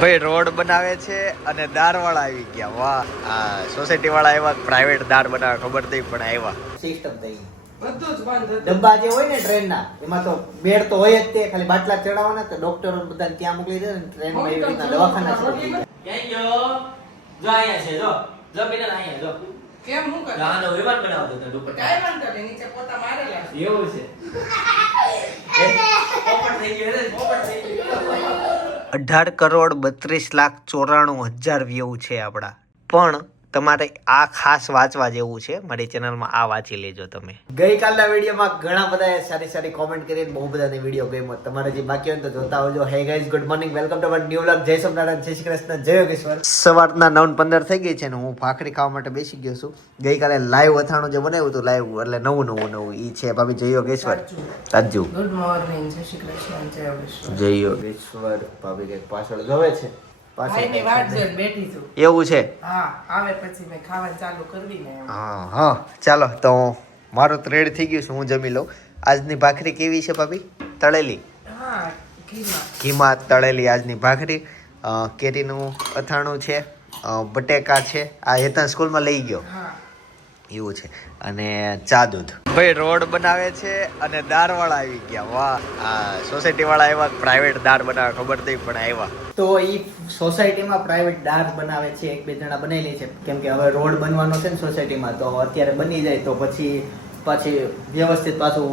ભાઈ રોડ બનાવે છે અને દારવાળા આવી ગયા. વાહ, આ સોસાયટી વાળા આવ્યા, પ્રાઇવેટ દાર બનાવે ખબર નહીં પણ આવ્યા. સિસ્ટમ થઈ બધું જ બંધ. ડબ્બા જે હોય ને ટ્રેનના એમાં તો બેડ તો હોય જ તે, ખાલી બાટલા ચડાવવાના તો ડોક્ટરો બધાને ત્યાં મોકલી દે ને ટ્રેનમાં એવી રીતના દવાખાના છે. ક્યાં ગયો? જો અહીંયા છે, જો જો બેટા અહીંયા જો. કેમ હું કરે? આનો વિમાન બનાવતો હતો દુપટ્ટા. કાઈ વાંધો નહીં, નીચે પોતા મારેલા છે. એવું છે. પોપટ થઈ ગયો રે, પોપટ થઈ ગયો. 18,32,94,000 વ્યૂ છે આપણા. પણ તમારે આ ખાસ વાંચવા જેવું છે, મારી ચેનલમાં આ વાંચી લેજો તમે. ગઈકાલના વિડીયોમાં ઘણા બધાએ સારી સારી કોમેન્ટ કરીને બહુ બધાને વિડીયો ગમ્યો. તમારે જે બાકી હોય તો જોતા આવજો. Hey guys, good morning, welcome to our new vlog. જય સોમનારાયણ, જય શ્રી કૃષ્ણ, જય યોગેશ્વર. સવારના 9:15 થઈ ગઈ છે ને હું ભાખરી ખાવા માટે બેસી ગયો છું. ગઈકાલે લાઈવ અથાણું જે બનાવ્યું હતું લાઈવ, એટલે નવું ઈ છે ભાભી જય યોગેશ્વર. તાજુ ગુડ મોર્નિંગ, જય શ્રી કૃષ્ણ, જય યોગેશ્વર. જય યોગેશ્વર. ભાભી કે પાછળ જોવે છે, ભાઈની વાટ જોઈને બેઠી છું. એવું છે. હા, આવે પછી મેં ખાવાનું ચાલુ કરવી ને. હા ચાલો તો મારું તો રેડી થઈ ગયું છે, હું જમી લઉં. આજની ભાખરી કેવી છે ભાભી? તળેલી? હા, ઘીમાં તળેલી આજની ભાખરી. કેરીનું અથાણું છે, બટેકા છે. આ હેતન સ્કૂલમાં લઈ ગયો હા, એવું છે. અને ચા દૂધ. ભાઈ રોડ બનાવે છે અને દારવાળા આવી ગયા. વાહ, આ સોસાયટી વાળા આવ્યા, પ્રાઇવેટ દાર બનાવે ખબર નહીં પણ આવ્યા. તો ઈ સોસાયટીમાં પ્રાઇવેટ દાર બનાવે છે, એક બે જણા બનાવેલી છે. કેમ કે હવે રોડ બનવાનો છે ને સોસાયટીમાં, તો અત્યારે બની જાય તો પછી વ્યવસ્થિત પાછું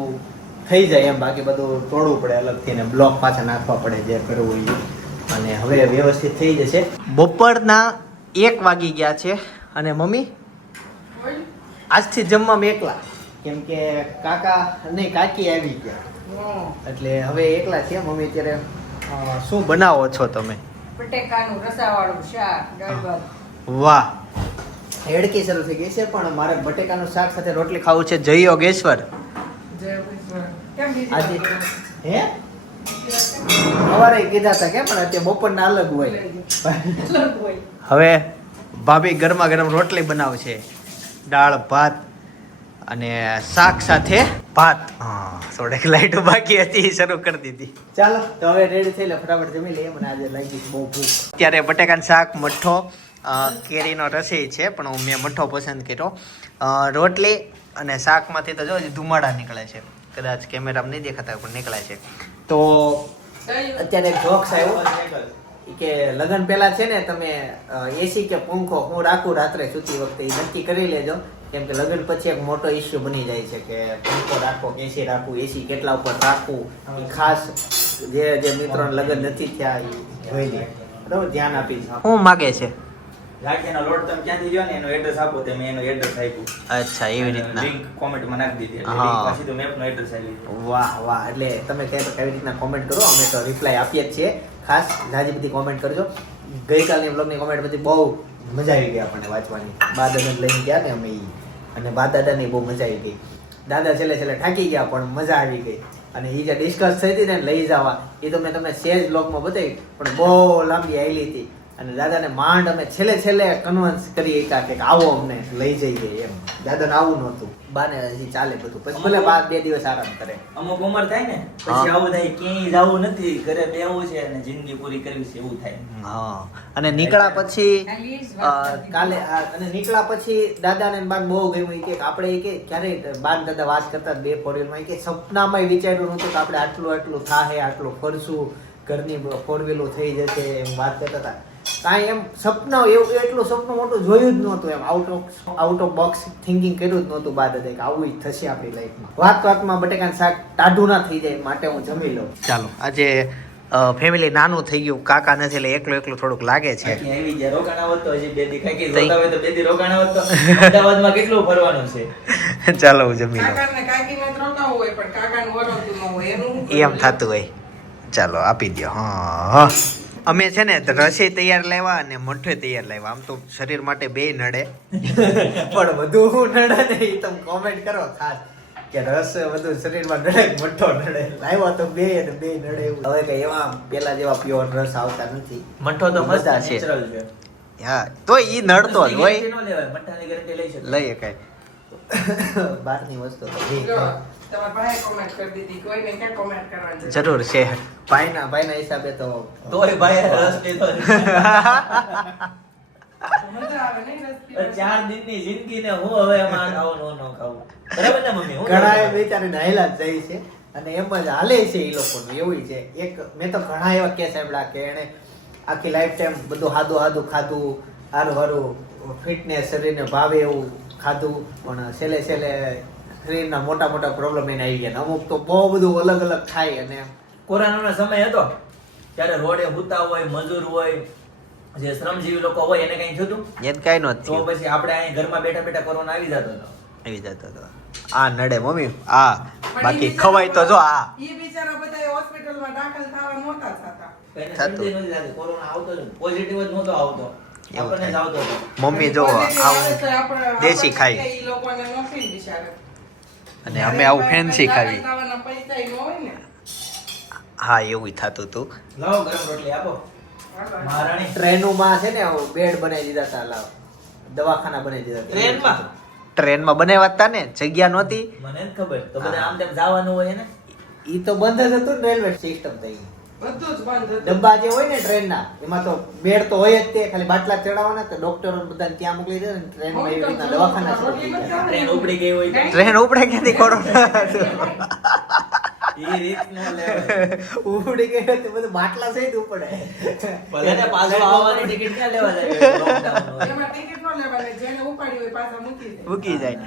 થઈ જાય એમ. બાકી બધું તોડવું પડે અલગથી ને બ્લોક પાછા નાખવા પડે જે કરવું હોય. અને હવે વ્યવસ્થિત થઈ જશે. બપોરના 1 વાગી ગયા છે અને મમ્મી આજથી જમવા એકલા, કેમ કે કાકા નહીં કાકી આવી ગયા એટલે હવે એકલા છે મમ્મી. અત્યારે શું બનાવો છો તમે? બટેકાનું રસાવાળું શાક, દાળ ભાત. વાહ, હેડકી શરૂ થઈ ગઈ છે. પણ મારે બટેકાનું શાક સાથે રોટલી ખાવું છે. જય યોગેશ્વર. જય યોગેશ્વર. કેમ બીજી આજે વાત? હે સવારે કીધા હતા કે પણ અત્યારે બપોરના અલગ હોય. અલગ હોય. હવે ભાભી ગરમા ગરમ રોટલી બનાવશે, દાળ ભાત અને શાક સાથે ભાત. થોડીક લાઈટો બાકી હતી શરૂ કરી દીધી. ચાલો તો હવે રેડી થઈ લે, ફટાફટ જમી લઈએ. મને આજે લાગી બહુ ભૂખ. અત્યારે બટેકાનું શાક, મઠ્ઠો, કેરીનો રસોઈ છે પણ મેં મઠ્ઠો પસંદ કર્યો. રોટલી અને શાકમાંથી તો જો ધુમાડા નીકળે છે, કદાચ કેમેરામાં નહીં દેખાતા પણ નીકળે છે. તો અત્યારે એક જોક્સ આવ્યો કે લગ્ન પહેલા છે ને તમે એસી કે પંખો હું રાખું રાત્રે સૂતી વખતે એ નક્કી કરી લેજો. કેમ કે લગ્ન પછી એક મોટો ઇસ્યુ બની જાય છે કે પંખો રાખો કે એસી રાખવું, એસી કેટલા ઉપર રાખવું. એ ખાસ જે મિત્રોને લગ્ન નથી થયા એ જોઈ લે, બરાબર? ધ્યાન આપીશ. શું માગે છે? રાખીનો લોટ તમે ક્યાંથી લ્યો ને એનું એડ્રેસ આપો, તે મેં એનું એડ્રેસ આપ્યું. અચ્છા, એવી રીતના લિંક કોમેન્ટમાં નાખી દીધી એટલે હા. લિંક પછી તો મેપનો એડ્રેસ આવી ગયું. વાહ વાહ, એટલે તમે કેવી રીતના કોમેન્ટ કરો, અમે તો રિપ્લાય આપીએ જ છીએ. ખાસ જાજી બધી કોમેન્ટ કરજો. ગઈકાલની બ્લોગની કોમેન્ટ બધી બહુ મજા આવી ગઈ આપણને વાંચવાની. બા દાદાને લઈને ગયા ને અમે અને બા દાદાની બહુ મજા આવી ગઈ. દાદા છેલ્લે થાકી ગયા પણ મજા આવી ગઈ. અને એ જે ડિસ્કસ થઈ હતી ને લઈ જવા, એ તો મેં તમને સેજ બ્લોગમાં બતાવી પણ બહુ લાંબી આવેલી હતી. અને દાદાને માંડ અમે છેલ્લે કન્વન્સ કરી કે આવો અમને લઈ જઈએ એમ. દાદાને આવું નહોતું, બાને હજી ચાલે બધું. પછી ભલે બા 2 દિવસ આરામ કરે. અમુક ઉંમર થાય ને પછી આવું થાય, ક્યાંય જવું નથી, ઘરે બેહવું છે અને જિંદગી પૂરી કરવી છે એવું થાય. હા, અને નીકળ્યા પછી અને નીકળ્યા પછી દાદાને બાદ બહુ ગયું કે આપણે કે ક્યારેય બાદ દાદા વાત કરતા 2 4 કે સપનામાં વિચાર્યું નહોતું કે આપણે આટલું થાય, આટલું ફરશું, ઘરની 4 વ્હીલો થઈ જશે એમ વાત કરતા હતા. કાંઈ એમ સપના એવું એટલું સપનું મોટું જોયું જ નહોતું. એમ આઉટ ઓફ બોક્સ થિંકિંગ કર્યું જ નહોતું બા દાદા કે આવું જ થશે આપણી લાઈફમાં. વાતમાં બટેકાનું શાક ટાઢું ના થઈ જાય માટે હું જમી લઉં. ચાલો, આજે ફેમિલી નાનું થઈ ગયું, કાકા નથી એટલે એકલું થોડુંક લાગે છે. આવી ગયા રોકાણા હોત તો હજી 2 દી ખાઈ જોતા હોય તો 2 દી રોકાણા હોત તો અમદાવાદમાં કેટલું ફરવાનું છે. ચાલો હું જમી લઉં. કાકાને કાકીને ત્રણતા હોય પણ કાકાને વરણતું ન હોય એનું એમ થતું હોય. ચાલો આપી દો. હા, અમે છે ને રસોઈ તૈયાર લાવ્યા અને મઠ્ઠો તૈયાર લાવ્યા. આમ તો શરીર માટે 2 નડે પણ બધું નડે ને એ તમે કોમેન્ટ કરો ખાસ કે રસ બધું શરીરમાં નડે, મઠ્ઠો નડે. લાવ્યા તો 2 અને 2 નડે એવું. હવે કઈ એવા પેલા જેવા પ્યોર રસ આવતા નથી. મઠ્ઠો તો મસ્ત છે. નેચરલ છે. હા, તો ઈ નડતો જ હોય. ન લેવાય, મઠ્ઠાની ગેરંટી લઈ શકે. લઈએ કઈ બહારની વસ્તુ તો તમારા ભાઈએ comment કરી દીધી, કોઈને ક્યાં comment કરવાની જરૂર? જરૂર છે. ભાઈના હિસાબે તો તોય ભાઈ રસ પીધો મજા આવે નહીં રસ પીવાની? 4 દિનની જિંદગીને હું હવે એમાં ખાવું ન ખાવું બરાબર ને મમ્મી હું ઘણા એ કરું? બેચારાને હાયલા જ જાય છે અને એમ જ હાલે છે એ લોકોનું એવું છે. એક મેં તો ઘણા એવા કેસ સાંભળ્યા કે એને આખી લાઈફ ટાઈમ બધું હાદું ખાધું, હારું ફિટનેસ શરીરને ભાવે એવું ખાધું, પણ છેલ્લે શરીરના મોટા પ્રોબ્લેમ એને આવી ગયા. અમુક તો બહુ બધું અલગ અલગ ખાય અને કોરોનાનો સમય હતો ત્યારે રોડે હુતા હોય, મજૂર હોય, જે શ્રમજીવી લોકો હોય એને કઈ થતું એને કાંઈ નો તો થયું. પછી આપણે અહીં ઘરમાં બેઠા કોરોના આવી જતો હતો. આવી જતો હતો. આ નડે મમ્મી આ પણ બાકી ઈ ખવાય તો જો આ ઈ બિચારા બધા હોસ્પિટલમાં દાખલ થવા નહોતા થતા. એને થતું. સમજી નથી લાગતું કોરોના આવતો જ પોઝિટિવ જ નહોતો આવતો, એવું આપણને જ થાય. આવતો હતો. મમ્મી જો Positive આવે તો આવું આપણે- દેશી આપણને ખાઈ ઈ લોકોને નથી બિચારા. અને અમે આવું ફેન્સી ખાવી. દાખલ થવાના પૈસા ય ન હોય ને. હા એવું થતું હતું. લાવો ગરમ રોટલી આપો મહારાણી. ટ્રેનોમાં છે ને બેડ બનાવી દીધા હતા, લાવ દવાખાના બનાવી દીધા હતા. ટ્રેનમાં? ટ્રેનમાં બનાવ્યા હતા ને, જગ્યા નહોતી. મને જ ખબર તો બધા આમ તેમ જવાનું હોય ને ઈ તો બંધ જ હતું ને, રેલવે સિસ્ટમ થઈ. બધું જ બંધ હતું. ડબ્બા જે હોય ને ટ્રેનના એમાં તો બેડ તો હોય જ તે, ખાલી બાટલા ચડાવવાના તો ડોક્ટરો બધાને ત્યાં મોકલી દે ને ટ્રેનમાં એવી રીતના દવાખાના શરૂ થઈ ગયા. ટ્રેન ઉપડી ગઈ હોય તો ટ્રેન ઉપડે ક્યાંથી કોરોના એ રીત ન લેવાય. ઉડી ગઈ તો બધું બાટલા સહિત ઉપડે. ભલે ને પાછું આવવાની ટિકિટ ક્યાં લેવા જાય લોકડાઉન હોય. એમાં ટિકિટ ન લેવાની, જેને ઉપાડી હોય પાછા મૂકી દે. મૂકી જાય.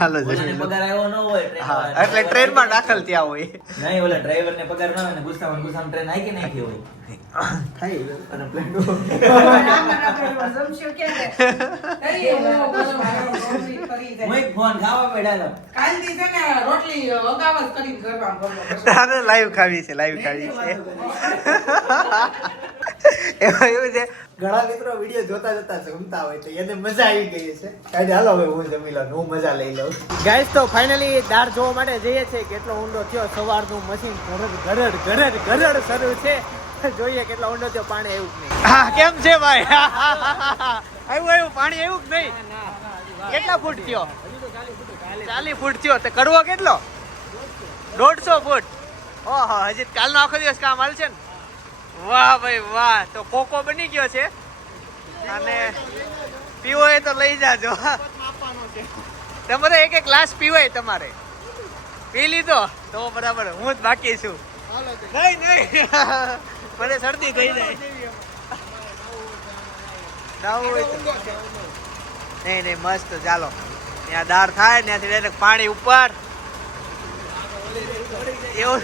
હાલો ઓલાને જલ્દી. પગાર આવ્યો ન હોય હા ટ્રેનમાં. એટલે ટ્રેનમાં દાખલ ત્યાં હોય. નહીં ઓલા ડ્રાઈવરને પગાર ના હોય ને ગુસ્સામાં ટ્રેન હાકી નાખી હોય. થાય અને પ્લેન જમશો ક્યારે? તઈ હું બધું મારો રોટલી કરી હું જાય. એક ફોન ખાવા પડ્યા કાલથી છે ને રોટલી અગાઉ જ કરીને ઘરમાં ભરવા. તારે લાઈવ ખાવી છે, લાઈવ ખાવી છે. એમાં એવું છે ઘણા મિત્રો વિડીયો જોતા જમતા હોય તો એને મજા આવી ગઈ છે. કાંઈ હાલો હવે હું જમી લઉં, હું મજા લઈ લઉં. ગાઈસ તો ફાઇનલી દાળ જોવા માટે જઈએ છે. કેટલો ઊંડો થયો, સવારનું મશીન ગરડ શરૂ છે. જોઈએ કેટલો ઊંડો થયો, પાણી એવું જ નહીં. હા કેમ છે ભાઈ? આવ્યું પાણી આવ્યું કે નહીં? કેટલા ફૂટ થયો? 40 ફૂટ થયો. તે કડવો કેટલો? 150 ફૂટ. ઓહો, હજી કાલનો આખો દિવસ કામ હાલશે ને. વાહ ભાઈ વાહ, તો કોકો બની ગયો છે. અને પીવો એ તો લઈ જાજો. તમારે એક ગ્લાસ પીવાય, તમારે પી લીધો તો બરાબર. હું જ બાકી છું. નહીં મને શરદી થઈ જાય. નાવું હોય તો નહીં મસ્ત. ચાલો ત્યાં દાળ થાય ત્યાંથી ડાયરેક્ટ પાણી ઉપર એવું.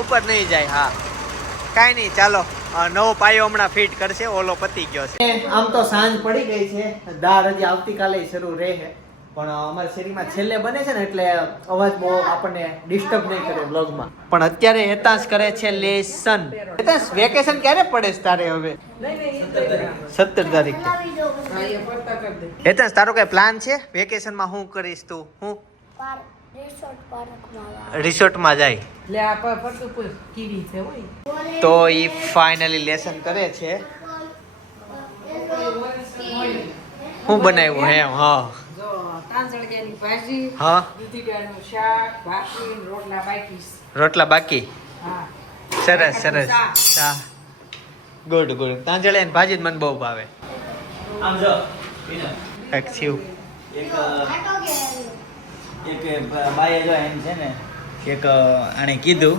ઉપર નહીં જાય. હા કાંઈ નહીં, ચાલો નવો પાયો હમણાં ફિટ કરશે. ઓલો પતી ગયો છે. આમ તો સાંજ પડી ગઈ છે, દાળ હજી આવતીકાલે શરૂ રહે છે, પણ અમારી શેરીમાં છેલ્લે બને છે ને એટલે અવાજ બહુ આપણને ડિસ્ટર્બ નહીં કરે વ્લોગમાં. પણ અત્યારે હેતાંશ કરે છે લેસન. હેતાંશ વેકેશન ક્યારે પડે છે તારે હવે? નહીં, ઈ તો 17 તારીખે. હા, એ પડતા કરી દે. હેતાંશ તારો કઈ પ્લાન છે વેકેશનમાં? શું કરીશ તું? હું રિસોર્ટમાં જાય લે આ પડતું પૂછ કીવી છે હોય. તો ઈ ફાઇનલી લેસન કરે છે. હું બનાવ્યું હે? હા જો તાંજળિયાની ભાજી, હા દૂધી દાળનું શાક, ભાખરી, રોટલા બાકી છે. રોટલા બાકી. હા. સરસ સરસ. શાક. હા ગુડ ગુડ. તાંજળિયાની ભાજી જ મને બહુ ભાવે. આમ જો વિનય, એક થયું. એક બાએ જો એમ છે ને એક આણે કીધું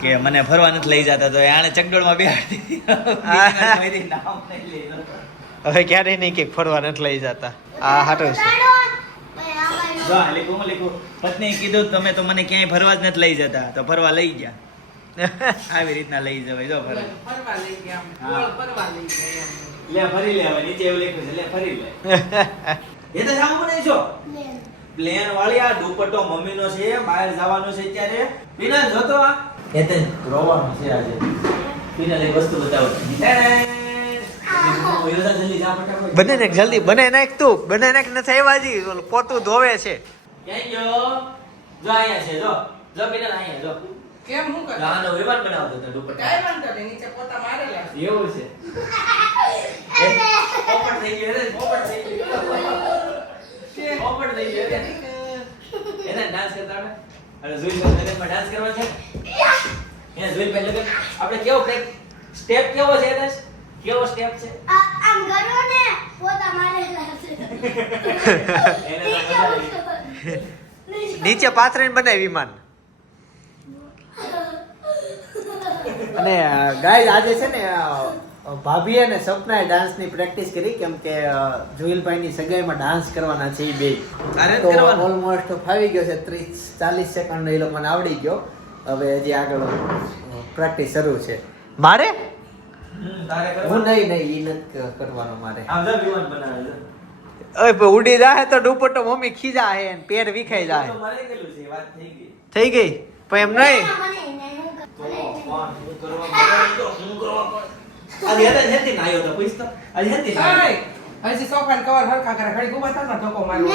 કે મને ફરવા નથી લઈ જતા, તો આણે ચકડોળમાં બેહાડી નામ નહીં લીધું. હવે ક્યારેય નહીં કે ફરવા નથી લઈ જતા. આ હાટું છે. જો આ લીખું હું લીખું, પત્નીએ કીધું તમે તો મને ક્યાંય ફરવા જ નથી લઈ જતા, તો ફરવા લઈ ગયા. આવી રીતના લઈ જવાય. જો ફરવા ફરવા લઈ ગયા આમ. હા. ગોળ ફરવા લઈ ગયા એમ. લે ફરી લે, હવે નીચે એવું લખ્યું છે લે ફરી લે. એ તો સામું બનાવી છો પ્લેન વાળી. આ દુપટ્ટો મમ્મીનો છે, બહાર જવાનો છે ત્યારે. પીના જોતો આ એ તે રોવાનો છે આજે. પીના એક વસ્તુ બતાવો. જલ્દી જા ફટાફટ. બને નાખ જલ્દી, બને નાખ તું. બને નાખ નથી આવ્યા હજી. ઓલું પોતું ધોવે છે. ક્યાં ગયો? જો અહીંયા છે, જો જો પીના અહીંયા જો. કેમ હું કરું? આનો વિમાન બનાવતો હતો દુપટ્ટા. કાંઈ વાંધો નહીં, નીચે પોતા મારેલા છે. એવું છે. પોપટ થઈ ગયો રે, પોપટ થઈ ગયો. પોપટ થઈ ગયો રે. એને ડાન્સ કરતા આવે. અને ઝુઈલભાઈ લગનમાં ડાન્સ કરવા છે. એને ઝુઈલભાઈ લગન આપણે કેવો સ્ટેપ કેવો છે એને? કેવો સ્ટેપ છે? આમ કરો ને પોતા મારેલા છે. એને તો મજા આવી. નીચે પાથરીને બનાવી વિમાન. અને ગાઈસ આજે છે ને ભાભી અને સપનાએ ડાન્સની પ્રેક્ટિસ કરી કેમ કે જુહિલભાઈની સગાઈમાં ડાન્સ કરવાના છે ઈ બે. અરે તો કરવાનું. ઓલમોસ્ટ ફાવી ગયો છે 30-40 સેકન્ડ એ લોકોને આવડી ગયો. હવે હજી આગળ પ્રેક્ટિસ શરૂ છે. મારે તારે હું કરવાનું. નહીં ઈ નથી કરવાનો મારે. આમ જો વિમાન બનાવે છે. ઓય પણ ઉડી જાય તો દુપટ્ટો મમ્મી ખીજા હે ને પેર વિખાઈ તો જાય. મારે ગયેલું છે, વાત થઈ ગઈ. થઈ ગઈ પણ એમ નહીં. તો કોણ હું કરવા માંગે તો હું કરવા કોણ? આજે હેતે હેતે નાયો તો પૂછ તો. આજે હેતે નાયો. એય, હજી સોફાને કવર હરખા કરે ઘડી ઊભા થાવ ને ધક્કો મારવો.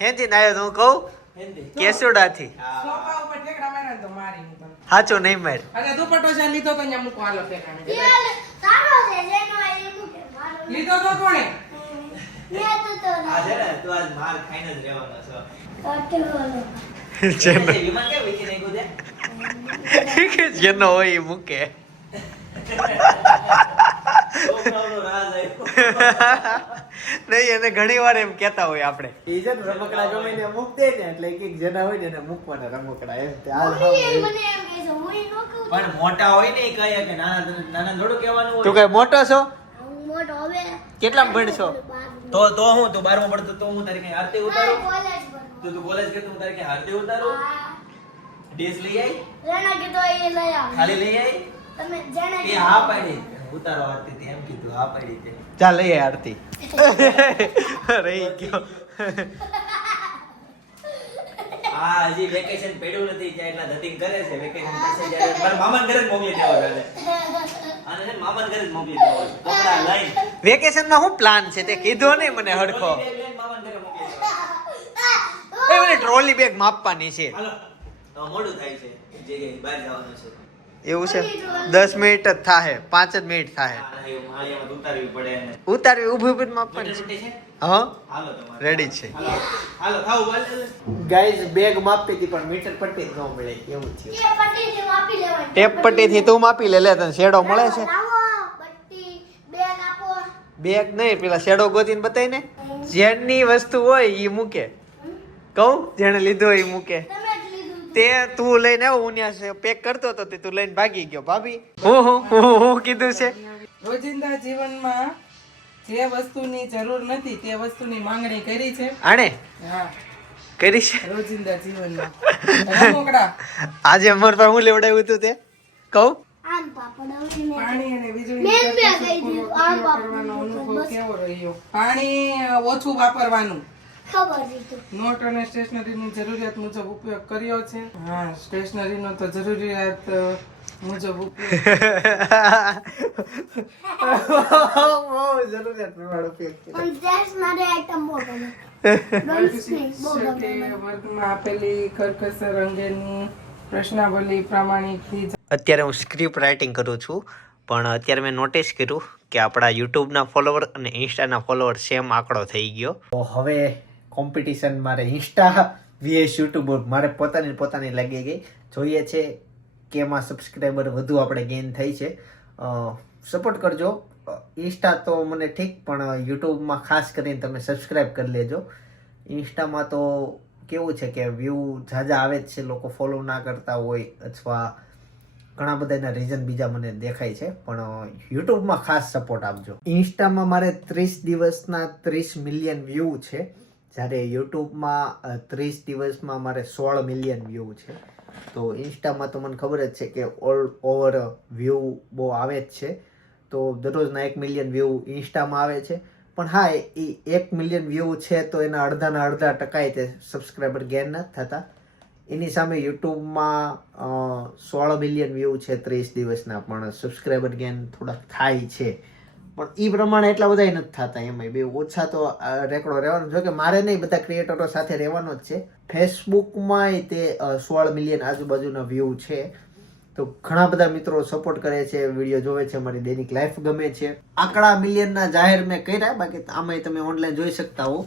હેતી નાયો તો હું કહું હેતે. કેસુડાથી. હા. સોફા ઉપર ઠેકડા માર્યા ને તો મારી હું તને. સાચું નહીં માર. અને દુપટ્ટો જે લીધો તો અહીંયા મૂકો હાલો ઠેકાણે. લીધો તો કોણે? આ છે ને તું આજ માર ખાઈને જ રહેવાનો છો. જેનો એ વિમાન કેમ વીખી નાખ્યું છે? જેનો હોય એ મૂકે. છોકરાઓનો રાજ આવ્યો. નહીં એને ઘણી વાર એમ કહેતા હોય આપણે. ઈ છે ને રમકડા ગમે ને મૂક દે ને એટલે એક જેના હોય ને એને મૂકવાના રમકડા એમ તે હાલ હાલ. પણ મોટા હોય ને એ કહે કે નાના નાના થોડું કહેવાનું તું હોય. કઈ મોટો છો? કેટલામાં ભણશો? તો હું તું 12 માં ભણતો તો હું તારી કઈ આરતી ઉતારું. તો તું કોલેજ કે તું તારી કઈ આરતી ઉતારું. ડીશ લઈ આવી, ખાલી લઈ આવી. એ હા પાડી ઉતારો આરતી તે એમ કીધું હા પાડી તે. ચાલ લઈ આય આરતી. રહી ગયો. આ હજી વેકેશન પડ્યું નથી ત્યાં એટલા ધતિંગ કરે છે. વેકેશન પછી જ્યારે મારા મામાના ઘરે જ મોકલી દેવો છે. અને છે ને મામાના ઘરે જ મોકલી દેવો છે. કપડા લઈને વેકેશન માં શું પ્લાન છે તે કીધો નહીં મને હડખો. ટ્રોલી બેગ લઈને મામાના ઘરે મોકલી દેવો. એ મને ટ્રોલી બેગ માપવાની છે. હાલો તો મોડું થાય છે જગ્યાએ બહાર જવાનું છે. એવું છે 10 મિનિટ જ થાય, 5 જ મિનિટ થાય. આ એવું માળિયામાં ઉતારવી પડે એને. ઉતારવી ઊભી ઊભી જ માપવાની છે. મોટી છે? હા હાલો તમારે. રેડી છે. હાલો હાલો ખાવ બોલ. ગાઈસ બેગ માપી હતી પણ મીટર પટ્ટી જ ન મળે એવું થયું. ટેપ પટ્ટી થી તું માપી લે. લે તને શેડો મળે છે? બેગ નહીં પેલા શેડો ગોતીને બતાવી ને. જેની વસ્તુ હોય ઈ મૂકે. કહું જેને લીધો હોય ઈ મૂકે. તે તું લઈને આવ હું ત્યાં પેક કરતો હતો તે તું લઈને ભાગી ગયો. ભાભી હું કીધું છે. રોજિંદા જીવનમાં જે વસ્તુની જરૂર નથી તે વસ્તુની માંગણી કરી છે. આણે હા, કરી છે. રોજિંદા જીવનમાં રમકડા, આજે અમાર પર હું લેવડાવ્યું હતું તે કહું. પાણી અને વીજળી કરવાનો અનુભવ કેવો રહ્યો? પાણી ઓછું વાપરવાનું. નોટ અને સ્ટેશનરીની જરૂરિયાત મુજબ ઉપયોગ કર્યો છે. હા, સ્ટેશનરીનો તો જરૂરિયાત મુજબ ઉપયોગ. જરૂરિયાત પ્રમાણે ઉપયોગ કર્યો. વર્ગમાં આપેલી કરકસર અંગેની પ્રશ્નાવલી પ્રમાણિકથી અત્યારે હું સ્ક્રિપ્ટ રાઇટિંગ કરું છું પણ અત્યારે મેં નોટિસ કર્યું કે આપણા યુટ્યુબના ફોલોવર અને ઇન્સ્ટાના ફોલોવર સેમ આંકડો થઈ ગયો. તો હવે કોમ્પિટિશન મારે ઇન્સ્ટા vs યુટ્યુબ મારે પોતાની લાગી ગઈ. જોઈએ છે કે એમાં સબસ્ક્રાઈબર વધુ આપણે ગેઇન થઈ છે. સપોર્ટ કરજો. ઇન્સ્ટા તો મને ઠીક પણ યુટ્યુબમાં ખાસ કરીને તમે સબસ્ક્રાઈબ કરી લેજો. ઇન્સ્ટામાં તો કેવું છે કે વ્યૂ ઝાઝા આવે જ છે, લોકો ફોલો ના કરતા હોય અથવા ઘણા બધા એના રીઝન બીજા મને દેખાય છે પણ યુટ્યુબમાં ખાસ સપોર્ટ આપજો. ઇન્સ્ટામાં મારે 30 દિવસના 30 મિલિયન વ્યૂ છે જ્યારે યુટ્યુબમાં 30 દિવસમાં મારે 16 મિલિયન વ્યૂ છે. તો ઇન્સ્ટામાં તો મને ખબર જ છે કે ઓલ ઓવર વ્યૂ બહુ આવે જ છે. તો દરરોજના 1 મિલિયન વ્યૂ ઇન્સ્ટામાં આવે છે પણ હા એ 1 મિલિયન વ્યૂ છે તો એના અડધાના અડધા ટકાએ તે સબસ્ક્રાઈબર ગેન નથી થતા. એની સામે યુટ્યુબમાં 16 મિલિયન વ્યૂ છે 30 દિવસના પણ સબસ્ક્રાઈબર ગેન થોડાક થાય છે પણ એ પ્રમાણે એટલા બધા નથી થતા. એમાં બે ઓછા તો રેકોર્ડો રહેવાનો. જો કે મારે નહીં, બધા ક્રિએટરો સાથે રહેવાનો જ છે. ફેસબુકમાં તે 16 મિલિયન આજુબાજુના વ્યૂ છે તો ઘણા બધા મિત્રો સપોર્ટ કરે છે, વિડીયો જોવે છે, મારી દૈનિક લાઈફ ગમે છે. આંકડા મિલિયનના જાહેર મેં કર્યા, બાકી આમાં તમે ઓનલાઈન જોઈ શકતા હો.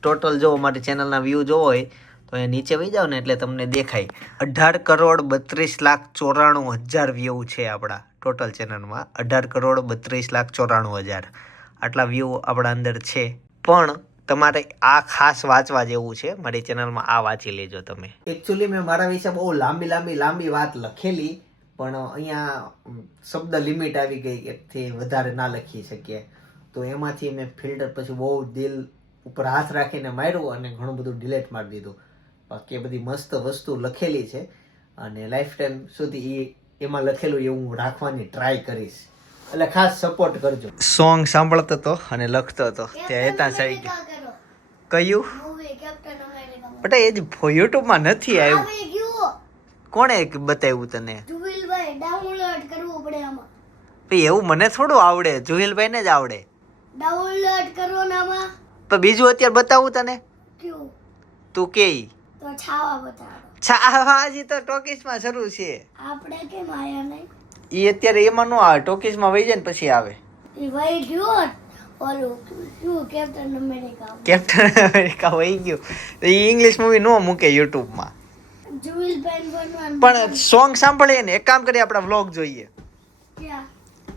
ટોટલ જો મારી ચેનલના વ્યૂ જોવો હોય તો એ નીચે વહી જાવ ને એટલે તમને દેખાય 18,32,94,000 વ્યૂ છે આપણા ટોટલ ચેનલમાં. 18,32,94,000 આટલા વ્યૂ આપણા અંદર છે. પણ તમારે આ ખાસ વાંચવા જેવું છે, મારી ચેનલમાં આ વાંચી લેજો તમે. એકચ્યુઅલી મેં મારા વિશે બહુ લાંબી વાત લખેલી, પણ અહીંયા શબ્દ લિમિટ આવી ગઈ કે વધારે ના લખી શકીએ, તો એમાંથી મેં ફિલ્ટર પછી બહુ દિલ ઉપર હાથ રાખીને માર્યું અને ઘણું બધું ડિલેટ મારી દીધું. બાકી એ બધી મસ્ત વસ્તુ લખેલી છે અને લાઈફ ટાઈમ સુધી એમાં લખેલું એવું હું રાખવાની ટ્રાય કરીશ, એટલે ખાસ સપોર્ટ કરજો. સોંગ સાંભળતો હતો અને લખતો હતો ત્યાં હેતા સાઈ કયું બટા એ જ યુટ્યુબમાં નથી આવ્યું. કોણે બતાવ્યું તને? જુવિલભાઈ ડાઉનલોડ કરવું પડે આમાં. ભાઈ એવું મને થોડું આવડે, જુહિલભાઈ ને જ આવડે. ડાઉનલોડ કરો ને આમાં. પણ બીજું અત્યારે બતાવું તને? ક્યું? તું કે તો છાવા બતાવો. છાવા હજી તો ટોકીસમાં શરૂ છે. આપણે કેમ આયા નહીં? ઈ અત્યારે એમાં નો આવે, ટોકીસમાં વહી જાય ને પછી આવે. ઈ વહી ગયો ઓલું ક્યું કેપ્ટન અમેરિકા. કેપ્ટન અમેરિકા વહી ગયું. ઈ ઇંગ્લિશ મૂવી નો મૂકે યુટ્યુબમાં. જુવિલભાઈ બનવાનું. પણ સોંગ સાંભળીએ ને, એક કામ કરીએ આપણે વ્લોગ જોઈએ. ક્યાં?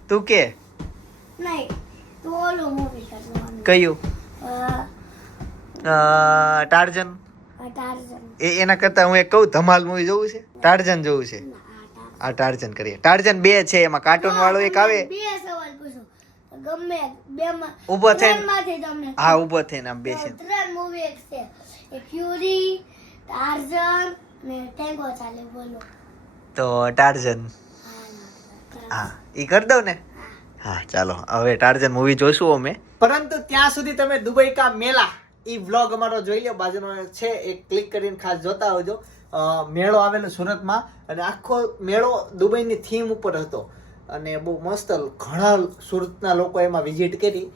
તું કે નહીં તો ઓલું મૂવી કરવાનું. કયું? ટાર્જન. ટાર્ઝન. એના કરતા હું એક કહું, ધમાલ મૂવી જોવું છે, ટાર્જન જોવું છે. આ ટાર્જન કરીએ. ટાર્જન 2 છે, એમાં કાર્ટૂન વાળો એક આવે. બે સવાલ પૂછો ગમે બેમાં. ઊભો થઈને. ત્રણમાંથી તમને હા ઊભો થઈને આમ બેસીને. 3 મૂવી એક છે, એક ફ્યુરી, ટાર્ઝન ને ટેંગો ચાલે. બોલો. તો ટાર્જન. હા ઈ કરી દઉં ને. હા ચાલો હવે ટાર્જન મૂવી જોઈશું અમે. પરંતુ ત્યાં સુધી તમે દુબઈ કા મેલા ઈ વ્લોગ અમારો જોઈ લો, બાજુમાં છે એક ક્લિક કરીને ખાસ જોતા આવજો. મેળો આવેલો સુરતમાં અને આખો મેળો દુબઈની થીમ ઉપર હતો અને બહુ મસ્ત ઘણા સુરતના લોકો એમાં વિઝિટ કરી.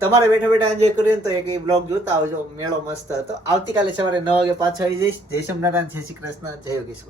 તમારે બેઠા બેઠા એન્જોય કરીને તો એક વ્લોગ જોતા આવજો. મેળો મસ્ત હતો. આવતીકાલે સવારે 9 વાગે પાછા આવી જઈશ. જય સોમનારાયણ, જય શ્રી કૃષ્ણ, જય યોગેશ્વર.